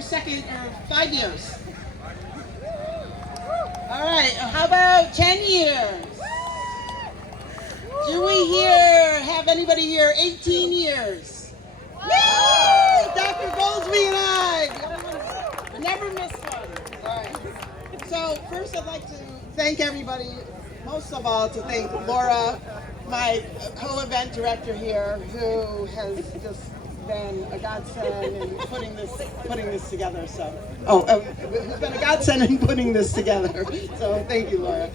your second or 5 years? All right, how about 10 years? Do we have anybody here 18 years? Woo! Dr. Goldsby and I never miss one. All right. So first I'd like to thank everybody, most of all to thank Laura, my co-event director here, who has just been a godsend in putting this together. So, who's been a godsend in putting this together. So thank you, Laura.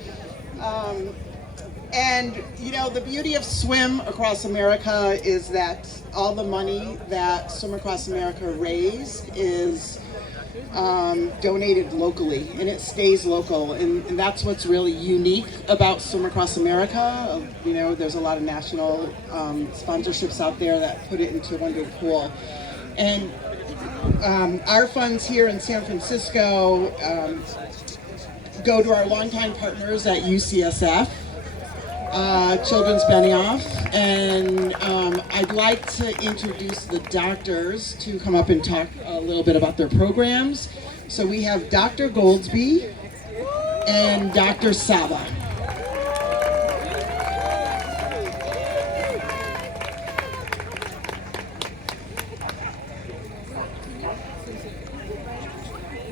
And you know, the beauty of Swim Across America is that all the money that Swim Across America raised is donated locally, and it stays local, and that's what's really unique about Swim Across America. You know, there's a lot of national sponsorships out there that put it into one big pool, and our funds here in San Francisco go to our longtime partners at UCSF, Children's Benioff, and I'd like to introduce the doctors to come up and talk a little bit about their programs. So we have Dr. Goldsby and Dr. Saba.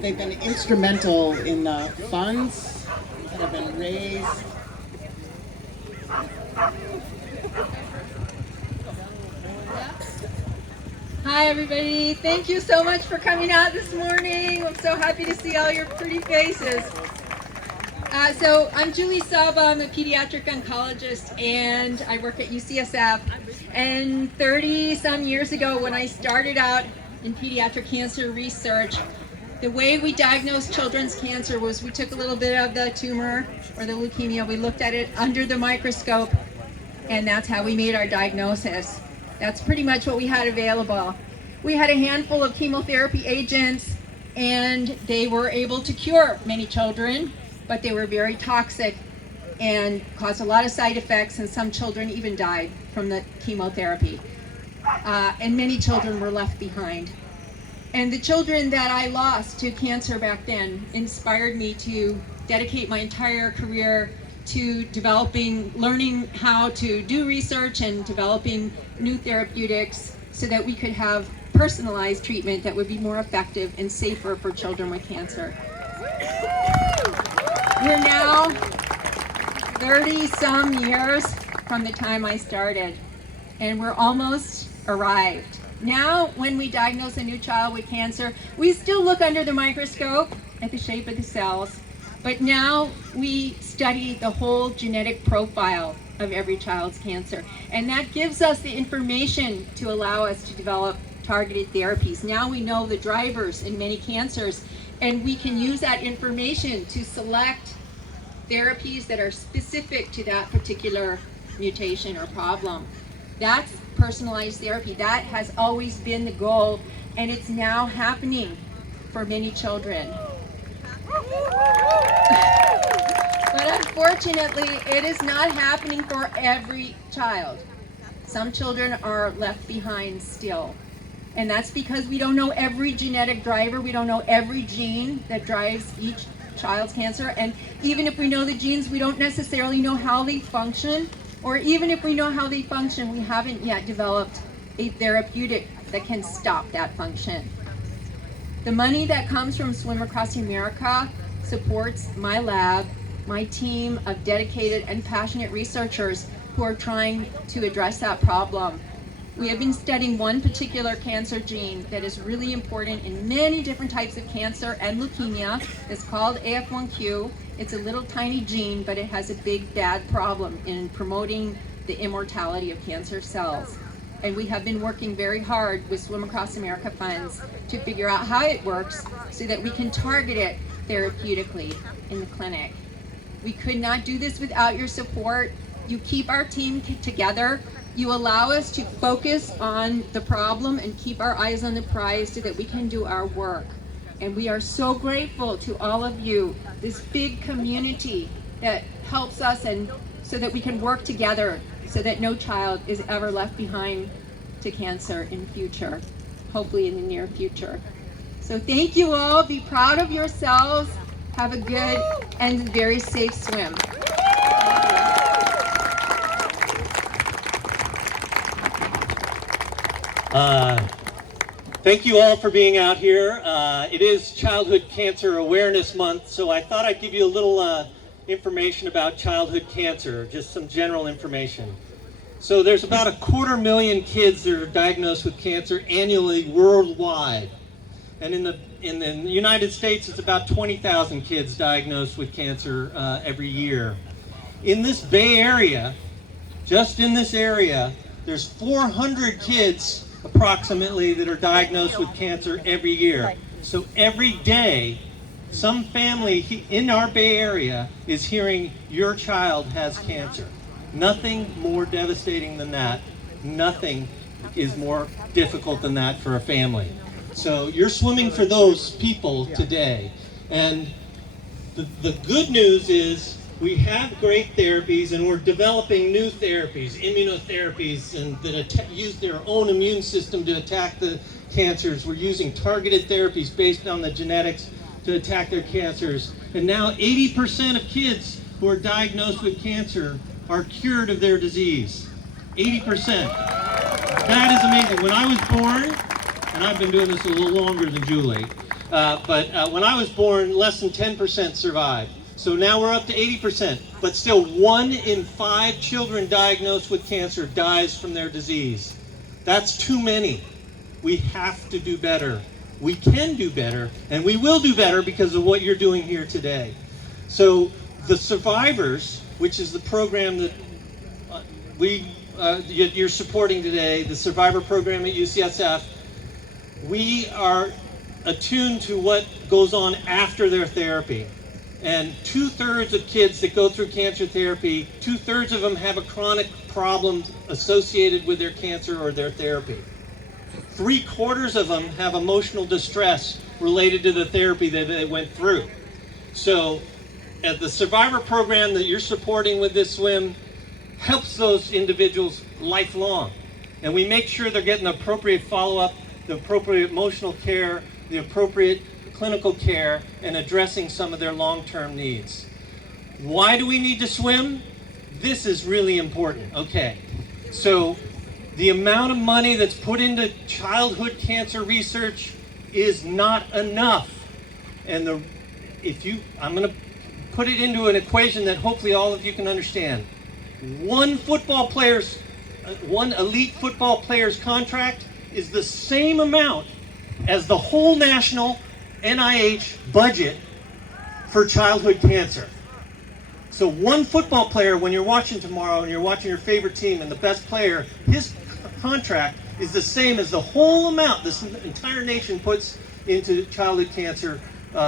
They've been instrumental in the funds that have been raised. Hi everybody, thank you so much for coming out this morning. I'm so happy to see all your pretty faces. So I'm Julie Saba, I'm a pediatric oncologist and I work at UCSF. And 30 some years ago when I started out in pediatric cancer research, the way we diagnosed children's cancer was we took a little bit of the tumor or the leukemia, we looked at it under the microscope, and that's how we made our diagnosis. That's pretty much what we had available. We had a handful of chemotherapy agents, and they were able to cure many children, but they were very toxic and caused a lot of side effects, and some children even died from the chemotherapy. And many children were left behind. And the children that I lost to cancer back then inspired me to dedicate my entire career to learning how to do research and developing new therapeutics so that we could have personalized treatment that would be more effective and safer for children with cancer. We're now 30 some years from the time I started, and we're almost arrived. Now, when we diagnose a new child with cancer, we still look under the microscope at the shape of the cells, but now we study the whole genetic profile of every child's cancer. And that gives us the information to allow us to develop targeted therapies. Now we know the drivers in many cancers, and we can use that information to select therapies that are specific to that particular mutation or problem. That's personalized therapy. That has always been the goal, and it's now happening for many children. But unfortunately, it is not happening for every child. Some children are left behind still. And that's because we don't know every genetic driver. We don't know every gene that drives each child's cancer. And even if we know the genes, we don't necessarily know how they function. Or even if we know how they function, we haven't yet developed a therapeutic that can stop that function. The money that comes from Swim Across America supports my lab, my team of dedicated and passionate researchers who are trying to address that problem. We have been studying one particular cancer gene that is really important in many different types of cancer and leukemia. It's called AF1Q. It's a little tiny gene, but it has a big bad problem in promoting the immortality of cancer cells. And we have been working very hard with Swim Across America funds to figure out how it works so that we can target it therapeutically in the clinic. We could not do this without your support. You keep our team together. You allow us to focus on the problem and keep our eyes on the prize so that we can do our work. And we are so grateful to all of you, this big community that helps us and so that we can work together so that no child is ever left behind to cancer in future, hopefully in the near future. So thank you all. Be proud of yourselves. Have a good and very safe swim. Thank you all for being out here. It is Childhood Cancer Awareness Month, so I thought I'd give you a little information about childhood cancer, just some general information. So there's about 250,000 kids that are diagnosed with cancer annually worldwide. And in the United States, it's about 20,000 kids diagnosed with cancer every year. In this Bay Area, just in this area, there's 400 kids approximately that are diagnosed with cancer every year. So every day, some family in our Bay Area is hearing your child has cancer. Nothing more devastating than that. Nothing is more difficult than that for a family. So you're swimming for those people today. And the good news is we have great therapies, and we're developing new therapies, immunotherapies, and that use their own immune system to attack the cancers. We're using targeted therapies based on the genetics to attack their cancers. And now 80% of kids who are diagnosed with cancer are cured of their disease. 80%. That is amazing. When I was born, and I've been doing this a little longer than Julie, but when I was born, less than 10% survived. So now we're up to 80%, but still 1 in 5 children diagnosed with cancer dies from their disease. That's too many. We have to do better. We can do better, and we will do better because of what you're doing here today. So the Survivors, which is the program that you're supporting today, the Survivor program at UCSF, we are attuned to what goes on after their therapy. And 2/3 of kids that go through cancer therapy, 2/3 of them have a chronic problem associated with their cancer or their therapy. 3/4 of them have emotional distress related to the therapy that they went through. So at the Survivor program that you're supporting with this swim helps those individuals lifelong. And we make sure they're getting the appropriate follow-up, the appropriate emotional care, the appropriate clinical care, and addressing some of their long-term needs. Why do we need to swim? This is really important. Okay, so the amount of money that's put into childhood cancer research is not enough. And I'm going to put it into an equation that hopefully all of you can understand. One elite football player's contract is the same amount as the whole national NIH budget for childhood cancer. So one football player, when you're watching tomorrow and you're watching your favorite team and the best player, his contract is the same as the whole amount this entire nation puts into childhood cancer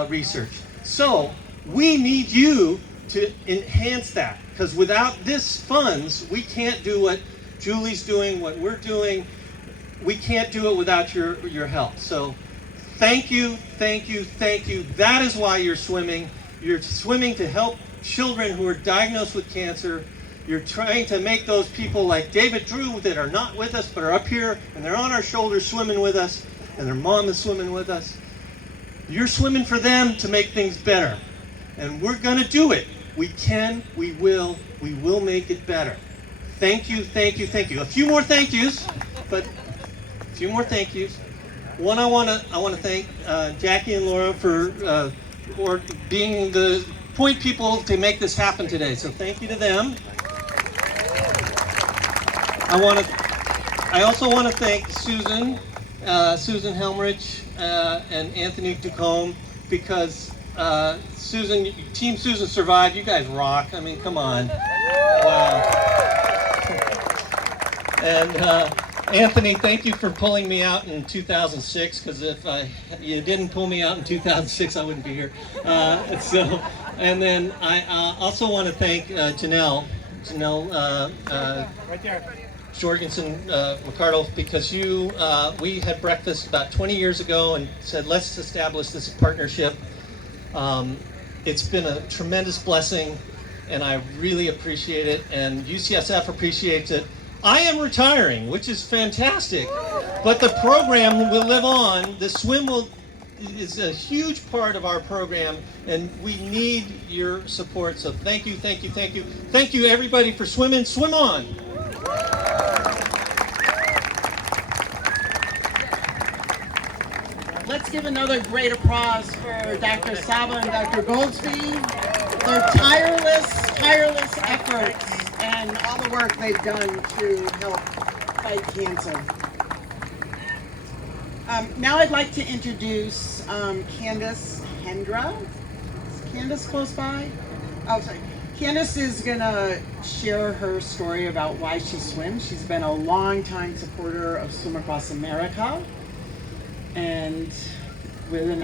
research. So we need you to enhance that, because without this funds, we can't do what Julie's doing, what we're doing. We can't do it without your help. So thank you, thank you, thank you. That is why you're swimming. You're swimming to help children who are diagnosed with cancer. You're trying to make those people like David Drew that are not with us but are up here and they're on our shoulders swimming with us, and their mom is swimming with us. You're swimming for them to make things better. And we're going to do it. We can, we will make it better. Thank you, thank you, thank you. A few more thank yous, but a few more thank yous. One, I want to thank Jackie and Laura for being the point people to make this happen today. So thank you to them. I also want to thank Susan Helmrich and Anthony Ducombe, because Team Susan survived. You guys rock. I mean, come on. Wow. And Anthony, thank you for pulling me out in 2006, because if you didn't pull me out in 2006, I wouldn't be here. And then I also want to thank Janelle right there. Jorgensen Ricardo, because we had breakfast about 20 years ago and said, let's establish this partnership. It's been a tremendous blessing, and I really appreciate it, and UCSF appreciates it. I am retiring, which is fantastic, but the program will live on. The swim is a huge part of our program, and we need your support. So thank you, thank you, thank you. Thank you, everybody, for swimming. Swim on. Let's give another great applause for Dr. Saba and Dr. Goldsby. Their tireless efforts and all the work they've done to help fight cancer. Now I'd like to introduce Candace Hendra. Is Candace close by? Oh, sorry. Candace is gonna share her story about why she swims. She's been a long-time supporter of Swim Across America, and with an